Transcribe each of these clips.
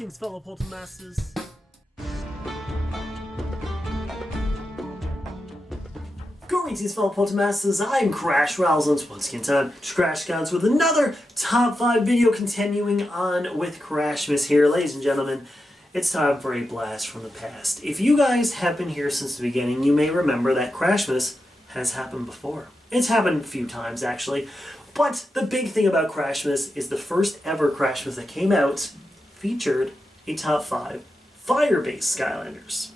Greetings, fellow Portal Masters. Greetings, fellow Portal Masters. I'm Rowsell, and once again time to Crash Scouts with another top 5 video, continuing on with Crashmas here. Ladies and gentlemen, it's time for a blast from the past. If you guys have been here since the beginning, you may remember that Crashmas has happened before. It's happened a few times, actually. But the big thing about Crashmas is the first ever Crashmas that came out featured a top 5 fire-based Skylanders.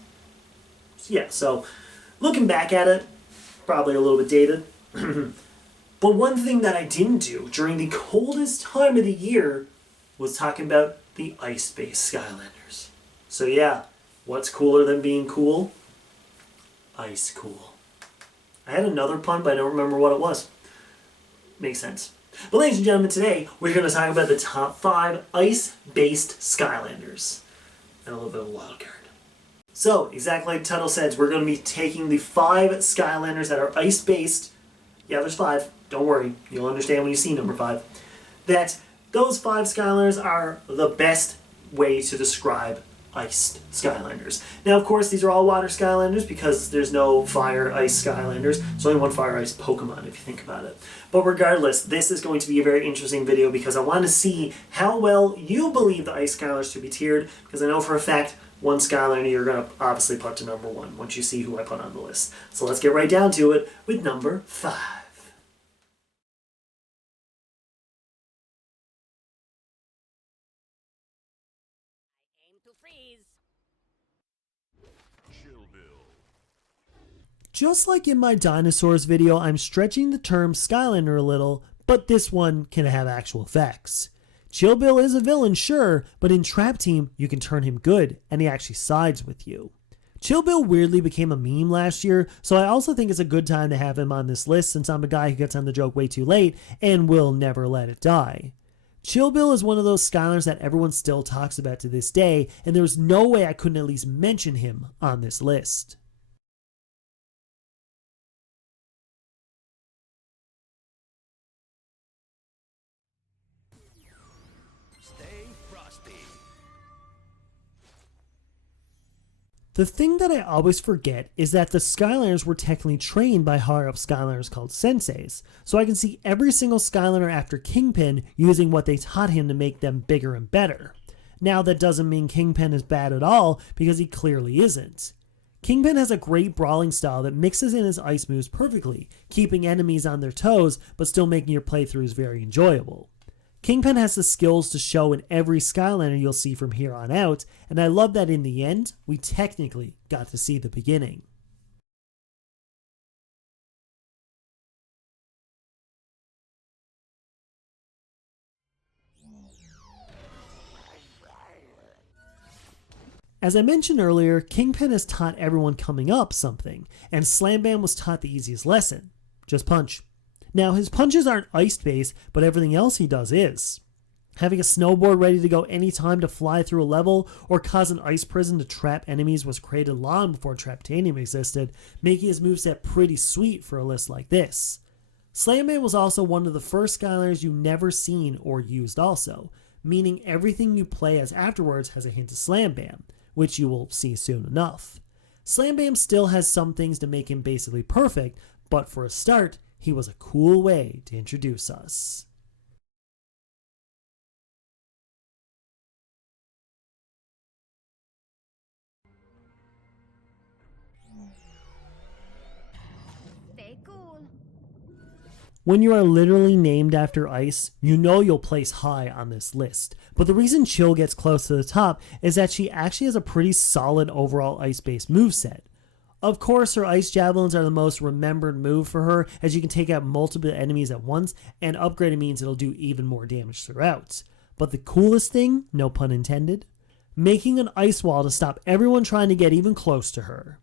So looking back at it, probably a little bit dated. But one thing that I didn't do during the coldest time of the year was talking about the Ice Based Skylanders. So yeah, what's cooler than being cool? Ice cool. I had another pun, but I don't remember what it was. Makes sense. But ladies and gentlemen, today we're going to talk about the top 5 ice-based Skylanders. And a little bit of a wild card. So, exactly like the title says, we're going to be taking the 5 Skylanders that are ice-based. Yeah, there's 5. Don't worry. You'll understand when you see number 5. That those 5 Skylanders are the best way to describe iced Skylanders. Now, of course, these are all water Skylanders because there's no fire ice Skylanders. There's only one fire ice Pokemon if you think about it. But regardless, this is going to be a very interesting video because I want to see how well you believe the ice Skylanders to be tiered, because I know for a fact one Skylander you're going to obviously put to number 1 once you see who I put on the list. So let's get right down to it with number 5. Just like in my dinosaurs video, I'm stretching the term Skylander a little, but this one can have actual effects. Chill Bill is a villain, sure, but in Trap Team, you can turn him good, and he actually sides with you. Chill Bill weirdly became a meme last year, so I also think it's a good time to have him on this list since I'm a guy who gets on the joke way too late and will never let it die. Chill Bill is one of those Skylanders that everyone still talks about to this day, and there's no way I couldn't at least mention him on this list. The thing that I always forget is that the Skylanders were technically trained by higher-up Skylanders called Senseis, so I can see every single Skylander after Kingpin using what they taught him to make them bigger and better. Now that doesn't mean Kingpin is bad at all, because he clearly isn't. Kingpin has a great brawling style that mixes in his ice moves perfectly, keeping enemies on their toes but still making your playthroughs very enjoyable. Kingpin has the skills to show in every Skylander you'll see from here on out, and I love that in the end, we technically got to see the beginning. As I mentioned earlier, Kingpin has taught everyone coming up something, and Slam Bam was taught the easiest lesson. Just punch. Now, his punches aren't ice-based, but everything else he does is. Having a snowboard ready to go anytime to fly through a level or cause an ice prison to trap enemies was created long before Traptanium existed, making his moveset pretty sweet for a list like this. Slam Bam was also one of the first Skylanders you never seen or used also, meaning everything you play as afterwards has a hint of Slam Bam, which you will see soon enough. Slam Bam still has some things to make him basically perfect, but for a start, he was a cool way to introduce us. Stay cool. When you are literally named after ice, you know you'll place high on this list. But the reason Chill gets close to the top is that she actually has a pretty solid overall ice-based moveset. Of course, her ice javelins are the most remembered move for her, as you can take out multiple enemies at once, and upgrading means it'll do even more damage throughout. But the coolest thing, no pun intended, making an ice wall to stop everyone trying to get even close to her.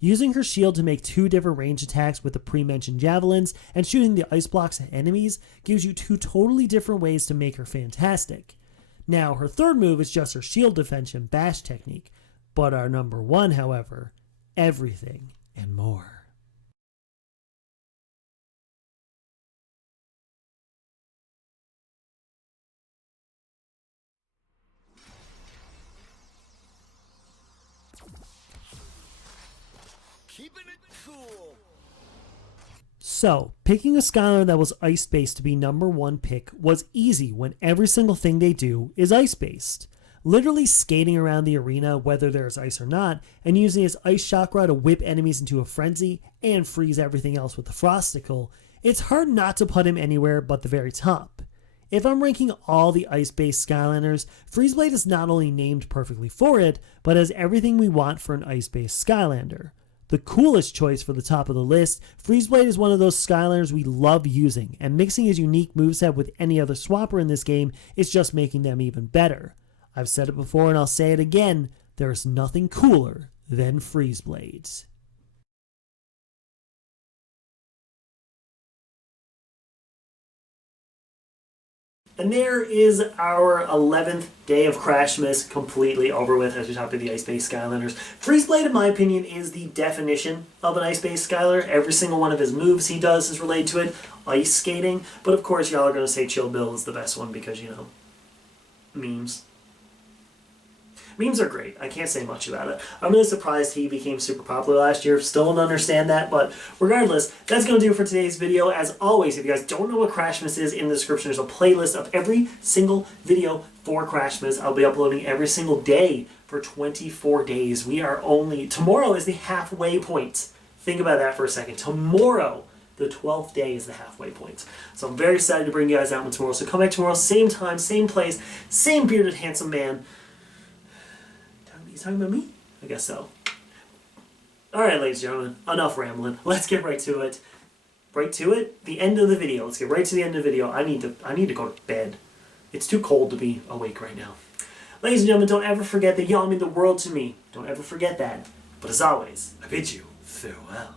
Using her shield to make 2 different range attacks with the pre-mentioned javelins, and shooting the ice blocks at enemies gives you 2 totally different ways to make her fantastic. Now, her third move is just her shield defense and bash technique, but our number 1, however, everything and more. Keeping it cool. So, picking a Skylander that was ice-based to be #1 pick was easy when every single thing they do is ice-based. Literally skating around the arena, whether there's ice or not, and using his ice chakra to whip enemies into a frenzy and freeze everything else with the frosticle, it's hard not to put him anywhere but the very top. If I'm ranking all the ice-based Skylanders, Freezeblade is not only named perfectly for it, but has everything we want for an ice-based Skylander. The coolest choice for the top of the list, Freezeblade is one of those Skylanders we love using, and mixing his unique moveset with any other swapper in this game is just making them even better. I've said it before and I'll say it again, there's nothing cooler than Freezeblades. And there is our 11th day of Crashmas completely over with as we talk about the Ice-Based Skylanders. Freezeblade, in my opinion, is the definition of an Ice-Based Skylander. Every single one of his moves he does is related to it. Ice skating. But of course, y'all are going to say Chill Bill is the best one because, you know, memes. Memes are great. I can't say much about it. I'm really surprised he became super popular last year. Still don't understand that, but regardless, that's going to do it for today's video. As always, if you guys don't know what Crashmas is, in the description there's a playlist of every single video for Crashmas. I'll be uploading every single day for 24 days. Tomorrow is the halfway point. Think about that for a second. Tomorrow, the 12th day, is the halfway point. So I'm very excited to bring you guys that one tomorrow. So come back tomorrow, same time, same place, same bearded handsome man. He's talking about me? I guess so. Alright, ladies and gentlemen, enough rambling. Let's get right to it. Right to it? The end of the video. Let's get right to the end of the video. I need to go to bed. It's too cold to be awake right now. Ladies and gentlemen, don't ever forget that y'all mean the world to me. Don't ever forget that. But as always, I bid you farewell.